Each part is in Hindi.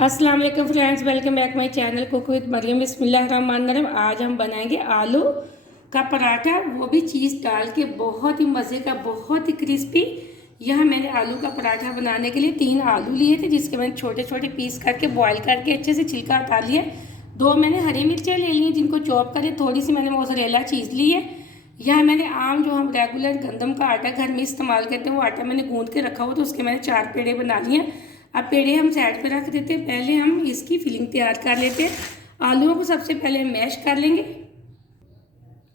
अस्सलाम वालेकुम friends, welcome back my channel cook with Maryam. बिस्मिल्लाहिर्रहमानिर्रहीम। आज हम बनाएंगे आलू का पराठा, वो भी चीज़ डाल के, बहुत ही मज़े का, बहुत ही क्रिस्पी। यहाँ मैंने आलू का पराठा बनाने के लिए 3 आलू लिए थे, जिसके मैंने छोटे छोटे पीस करके बॉईल करके अच्छे से छिलका हटा लिया। 2 मैंने हरी मिर्चें ले ली जिनको चॉप करके, थोड़ी सी मैंने मोज़रेला चीज़ ली है। यहाँ मैंने आम जो हम रेगुलर गंदम का आटा घर में इस्तेमाल करते हैं, वो आटा मैंने गूँध के रखा हुआ, तो उसके मैंने 4 पेड़े बना लिए। अब पेड़े हम साइड पे रख देते हैं। पहले हम इसकी फिलिंग तैयार कर लेते हैं। आलूओं को सबसे पहले मैश कर लेंगे।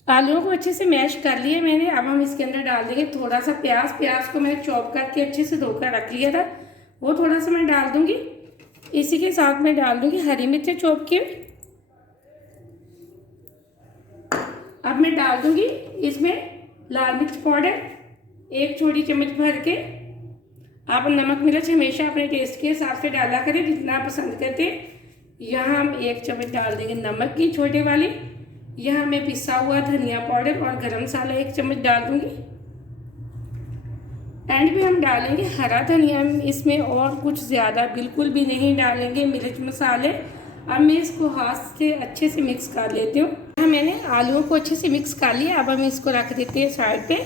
आलूओं को अच्छे से मैश कर लिए मैंने। अब हम इसके अंदर डाल देंगे थोड़ा सा प्याज। प्याज को मैंने चॉप करके अच्छे से धोकर रख लिया था, वो थोड़ा सा मैं डाल दूंगी। इसी के साथ मैं डाल दूंगी हरी मिर्चें चॉप की। अब मैं डाल दूंगी इसमें लाल मिर्च पाउडर 1 छोटी चम्मच भर के। आप नमक मिर्च हमेशा अपने टेस्ट के हिसाब से डाला करें, जितना पसंद करते हैं। यहाँ हम 1 चम्मच डाल देंगे नमक की छोटे वाली। यहाँ मैं पिसा हुआ धनिया पाउडर और गरम मसाला 1 चम्मच डाल दूंगी। एंड में हम डालेंगे हरा धनिया इसमें, और कुछ ज़्यादा बिल्कुल भी नहीं डालेंगे मिर्च मसाले। अब मैं इसको हाथ से अच्छे से मिक्स कर लेती हूँ। मैंने आलूओं को अच्छे से मिक्स कर लिया। अब हम इसको रख देते हैं साइड पे।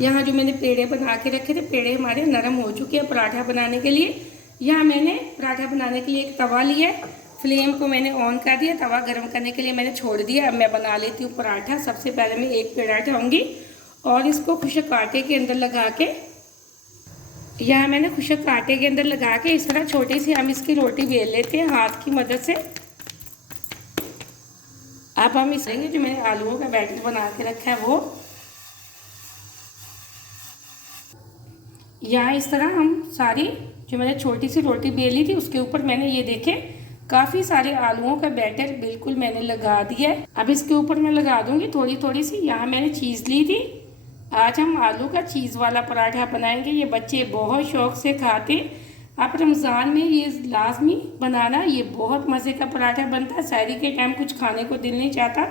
यहाँ जो मैंने पेड़े बना के रखे थे, पेड़े हमारे नरम हो चुके हैं पराठा बनाने के लिए। यहाँ मैंने पराठा बनाने के लिए एक तवा लिया। फ्लेम को मैंने ऑन कर दिया, तवा गर्म करने के लिए मैंने छोड़ दिया। अब मैं बना लेती हूँ पराठा। सबसे पहले मैं एक पेड़ा उठाऊँगी और इसको खुशक आटे के अंदर लगा के, यहाँ मैंने खुशक आटे के अंदर लगा के इस तरह छोटी सी हम इसकी रोटी बेल लेते हैं हाथ की मदद से। अब हम इस जो मैंने आलूओं का बैटर बना के रखा है, वो यहाँ इस तरह हम सारी जो मैंने छोटी सी रोटी बेली थी, उसके ऊपर मैंने ये देखे काफ़ी सारे आलूओं का बैटर बिल्कुल मैंने लगा दिया है। अब इसके ऊपर मैं लगा दूंगी थोड़ी थोड़ी सी। यहाँ मैंने चीज़ ली थी। आज हम आलू का चीज़ वाला पराठा बनाएंगे। ये बच्चे बहुत शौक से खाते। आप रमज़ान में ये लाजमी बनाना, ये बहुत मज़े का पराठा बनता है। सहरी के टाइम कुछ खाने को दिल नहीं चाहता,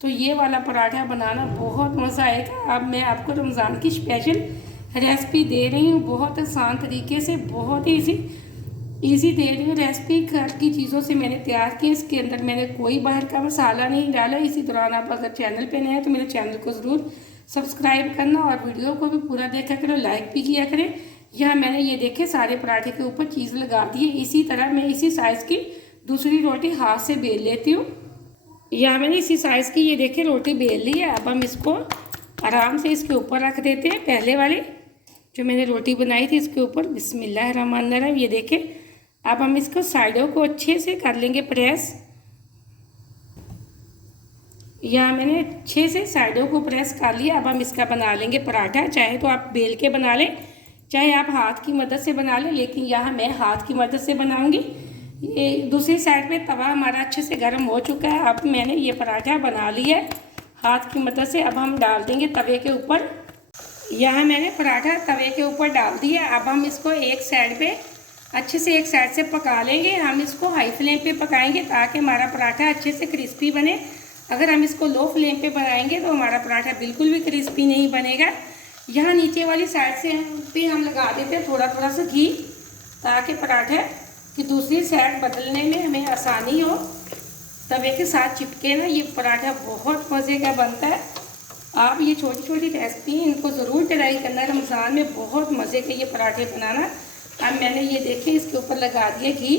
तो ये वाला पराठा बनाना बहुत मज़ा आएगा। अब मैं आपको रमज़ान की स्पेशल रेसिपी दे रही हूँ, बहुत आसान तरीके से, बहुत ही ईजी दे रही हूँ रेसिपी। घर की चीज़ों से मैंने तैयार की। इसके अंदर मैंने कोई बाहर का मसाला नहीं डाला। इसी दौरान आप अगर चैनल पे नए हैं तो मेरे चैनल को ज़रूर सब्सक्राइब करना और वीडियो को भी पूरा देखा करें, लाइक भी किया करें। यहाँ मैंने ये देखे सारे पराठे के ऊपर चीज़ लगा दी है। इसी तरह मैं इसी साइज़ की दूसरी रोटी हाथ से बेल लेती हूँ। यहाँ मैंने इसी साइज़ की ये देखे रोटी बेल ली है। अब हम इसको आराम से इसके ऊपर रख देते हैं। पहले वाली जो मैंने रोटी बनाई थी इसके ऊपर बिस्मिल्लाहिर्रहमानिर्रहीम, ये देखें। अब हम इसको साइडों को अच्छे से कर लेंगे प्रेस। यहाँ मैंने अच्छे से साइडों को प्रेस कर लिया। अब हम इसका बना लेंगे पराठा। चाहे तो आप बेल के बना लें, चाहे आप हाथ की मदद से बना लें, लेकिन यहाँ मैं हाथ की मदद से बनाऊंगी। ये दूसरी साइड पे तवा हमारा अच्छे से गर्म हो चुका है। अब मैंने ये पराठा बना लिया है हाथ की मदद से। अब हम डाल देंगे तवे के ऊपर। यहाँ मैंने पराठा तवे के ऊपर डाल दिया। अब हम इसको एक साइड पे अच्छे से एक साइड से पका लेंगे। हम इसको हाई फ्लेम पे पकाएंगे ताकि हमारा पराठा अच्छे से क्रिस्पी बने। अगर हम इसको लो फ्लेम पे बनाएंगे तो हमारा पराठा बिल्कुल भी क्रिस्पी नहीं बनेगा। यहाँ नीचे वाली साइड से पे हम लगा देते हैं थोड़ा थोड़ा सा घी, ताकि पराठे की दूसरी साइड बदलने में हमें आसानी हो, तवे के साथ चिपके ना। ये पराठा बहुत मज़े का बनता है। आप ये छोटी छोटी रेसिपी इनको ज़रूर ट्राई करना। रमज़ान में बहुत मज़े के ये पराठे बनाना। अब मैंने ये देखे इसके ऊपर लगा दिया घी।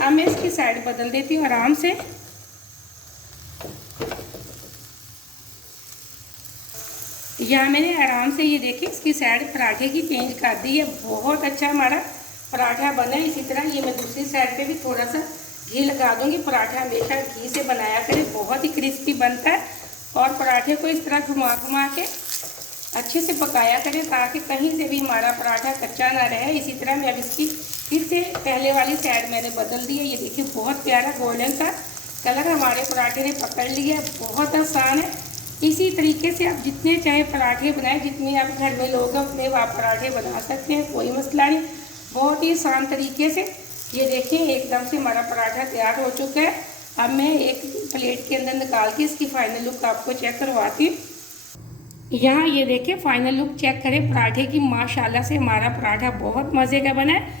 अब मैं इसकी साइड बदल देती हूँ आराम से। यहाँ मैंने आराम से ये देखे इसकी साइड पराठे की चेंज कर दी है। बहुत अच्छा हमारा पराठा बना है। इसी तरह ये मैं दूसरी साइड पे भी थोड़ा सा घी लगा दूँगी। पराठा हमेशा घी से बनाया करें, बहुत ही क्रिस्पी बनता है। और पराठे को इस तरह घुमा घुमा के अच्छे से पकाया करें, ताकि कहीं से भी हमारा पराठा कच्चा ना रहे। इसी तरह मैं अब इसकी फिर से पहले वाली साइड मैंने बदल दी है। ये देखिए बहुत प्यारा गोल्डन सा कलर हमारे पराठे ने पकड़ लिया। बहुत आसान है। इसी तरीके से आप जितने चाहे पराठे बनाएं, जितने आप घर में लोग हैं उतने आप पराठे बना सकते हैं, कोई मसला नहीं। बहुत ही आसान तरीके से ये देखें एकदम से हमारा पराठा तैयार हो चुका है। अब मैं एक प्लेट के अंदर निकाल के इसकी फाइनल लुक आपको चेक करवाती हूँ। यहाँ ये देखें फाइनल लुक चेक करें पराठे की। माशाल्लाह से हमारा पराठा बहुत मज़े का बना है।